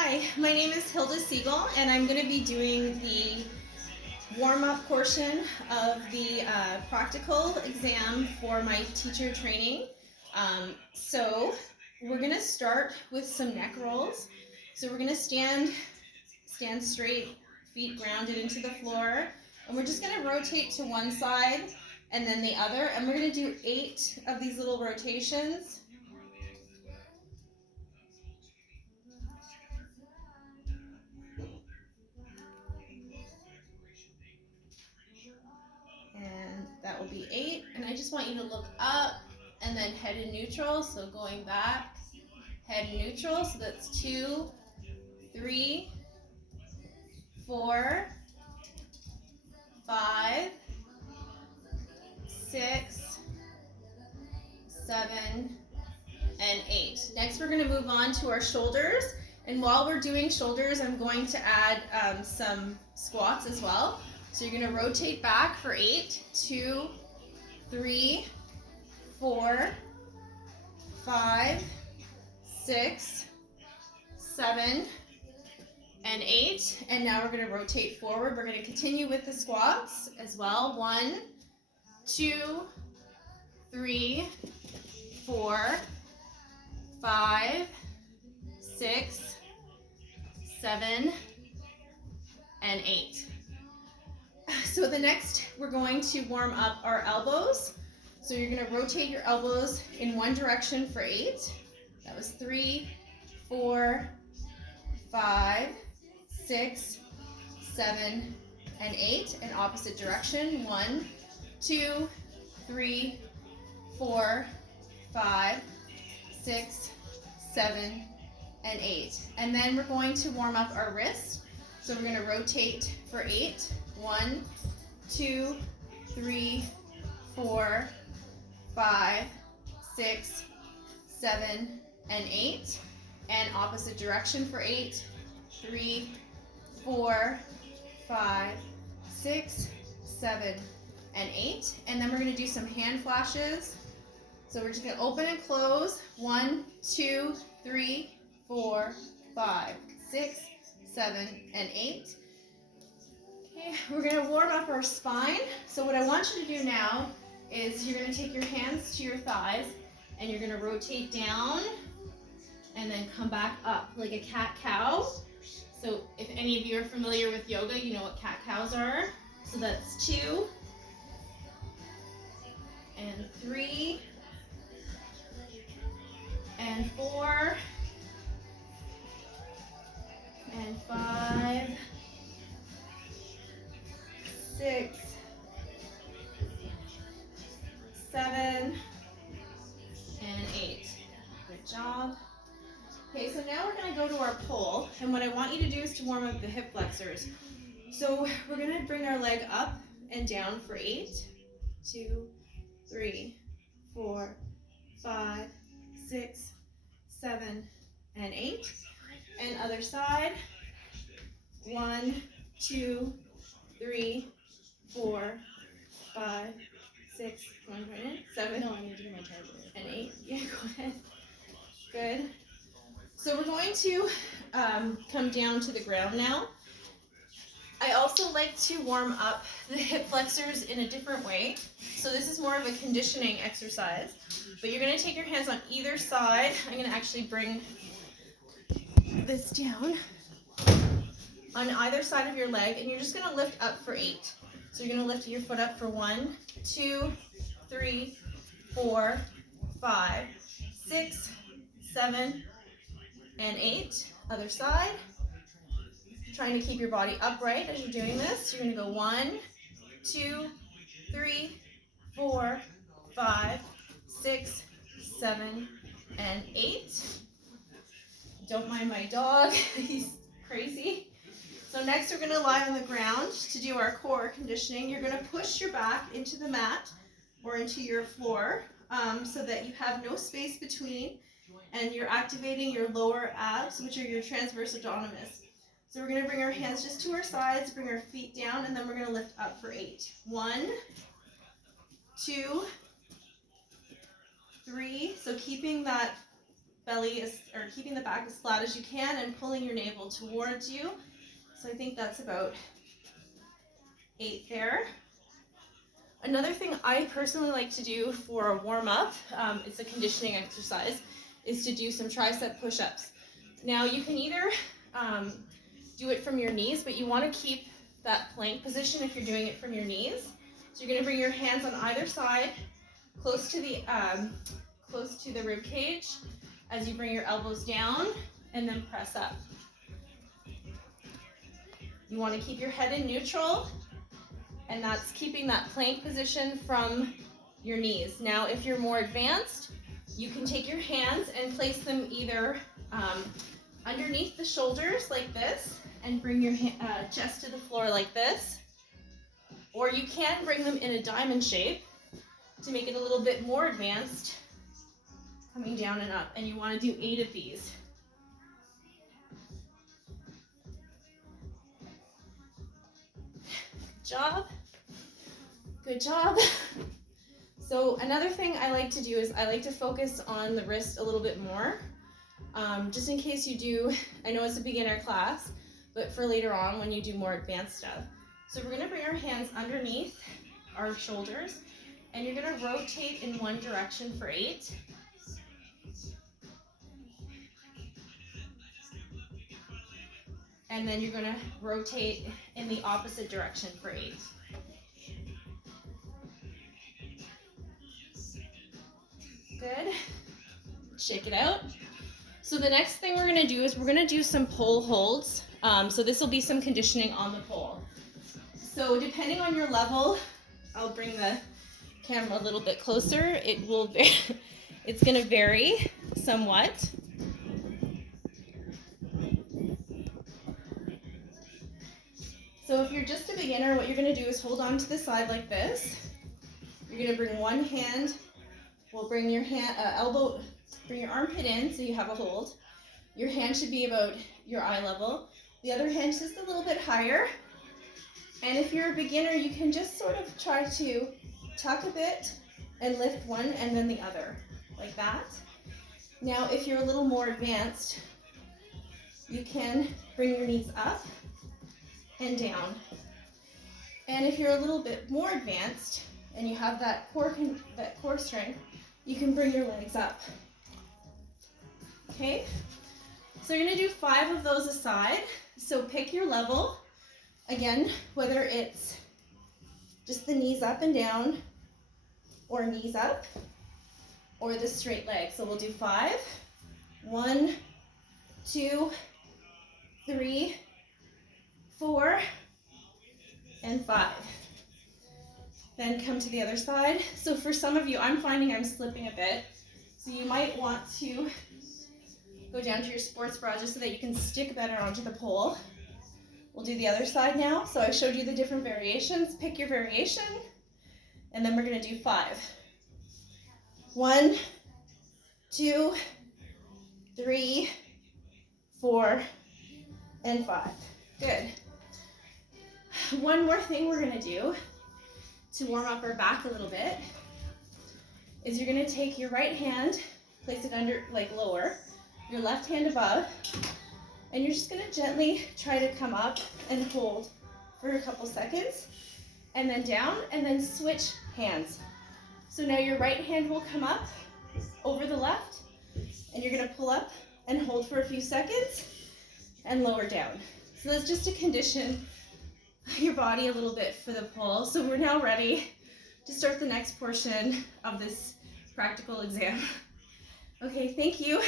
Hi, my name is Hilda Siegel, and I'm going to be doing the warm-up portion of the practical exam for my teacher training. So we're going to start with some neck rolls. So we're going to stand straight, feet grounded into the floor, and we're just going to rotate to one side and then the other, and we're going to do 8 of these little rotations. And that will be 8. And I just want you to look up and then head in neutral. So going back, head in neutral. So that's 2, 3, 4, 5, 6, 7, and 8. Next, we're going to move on to our shoulders. And while we're doing shoulders, I'm going to add some squats as well. So you're going to rotate back for 8, 2, 3, 4, 5, 6, 7, and 8. And now we're going to rotate forward. We're going to continue with the squats as well. 1, 2, 3, 4, 5, 6, 7, and 8. So the next, we're going to warm up our elbows. So you're going to rotate your elbows in one direction for 8. That was 3, 4, 5, 6, 7, and 8. And opposite direction. 1, 2, 3, 4, 5, 6, 7, and 8. And then we're going to warm up our wrists. So we're going to rotate for 8. 1, 2, 3, 4, 5, 6, 7, and 8. And opposite direction for 8. 3, 4, 5, 6, 7, and 8. And then we're going to do some hand flashes. So we're just going to open and close. 1, 2, 3, 4, 5, 6, 7, and 8. Okay, we're going to warm up our spine. So what I want you to do now is you're going to take your hands to your thighs and you're going to rotate down and then come back up like a cat-cow. So if any of you are familiar with yoga, you know what cat-cows are. So that's 2 and 3 and 4 and 5, 6, 7, and 8. Good job. Okay, so now we're going to go to our pole, and what I want you to do is to warm up the hip flexors. So we're going to bring our leg up and down for 8, 2, 3, 4, 5, 6, 7, and 8. And other side. 1, 2, 3, 4, 5, 6, 7. No, I need to get my charger. And 8. Yeah, go ahead. Good. So we're going to come down to the ground now. I also like to warm up the hip flexors in a different way. So this is more of a conditioning exercise. But you're going to take your hands on either side. I'm going to actually bring this down on either side of your leg, and you're just going to lift up for 8. So you're going to lift your foot up for 1, 2, 3, 4, 5, 6, 7, and 8. Other side. Trying to keep your body upright as you're doing this. You're going to go 1, 2, 3, 4, 5, 6, 7, and 8. Don't mind my dog. He's crazy. So next we're going to lie on the ground to do our core conditioning. You're going to push your back into the mat or into your floor so that you have no space between, and you're activating your lower abs, which are your transverse abdominis. So we're going to bring our hands just to our sides, bring our feet down, and then we're going to lift up for 8. 1, 2, 3. So keeping that belly or keeping the back as flat as you can and pulling your navel towards you. So I think that's about 8 there. Another thing I personally like to do for a warm-up, it's a conditioning exercise, is to do some tricep push-ups. Now you can either do it from your knees, but you want to keep that plank position if you're doing it from your knees. So you're going to bring your hands on either side, close to the rib cage, as you bring your elbows down, and then press up. You want to keep your head in neutral, and that's keeping that plank position from your knees. Now, if you're more advanced, you can take your hands and place them either underneath the shoulders like this, and bring your chest to the floor like this, or you can bring them in a diamond shape to make it a little bit more advanced, coming down and up, and you want to do 8 of these. Good job. Good job. So another thing I like to do is I like to focus on the wrist a little bit more, just in case you do, I know it's a beginner class, but for later on when you do more advanced stuff. So we're going to bring our hands underneath our shoulders, and you're going to rotate in one direction for 8. And then you're going to rotate in the opposite direction for 8. Good. Shake it out. So the next thing we're going to do is we're going to do some pole holds. So this will be some conditioning on the pole. So depending on your level, I'll bring the camera a little bit closer. It's going to vary somewhat. So if you're just a beginner, what you're going to do is hold on to the side like this. You're going to bring one hand. We'll bring your bring your armpit in so you have a hold. Your hand should be about your eye level. The other hand just a little bit higher. And if you're a beginner, you can just sort of try to tuck a bit and lift one and then the other, like that. Now, if you're a little more advanced, you can bring your knees up and down. And if you're a little bit more advanced and you have that core strength, you can bring your legs up. Okay? So you're going to do 5 of those aside. So pick your level. Again, whether it's just the knees up and down, or knees up, or the straight leg. So we'll do 5. 1, 2, 3, 4, and 5. Then come to the other side. So for some of you, I'm finding I'm slipping a bit. So you might want to go down to your sports bra just so that you can stick better onto the pole. We'll do the other side now. So I showed you the different variations. Pick your variation, and then we're going to do 5. 1, 2, 3, 4, and 5. Good. One more thing we're going to do to warm up our back a little bit is you're going to take your right hand, place it under, like lower, your left hand above, and you're just going to gently try to come up and hold for a couple seconds, and then down, and then switch hands. So now your right hand will come up over the left, and you're going to pull up and hold for a few seconds, and lower down. So that's just to condition your body a little bit for the pole. So we're now ready to start the next portion of this practical exam. Okay, thank you.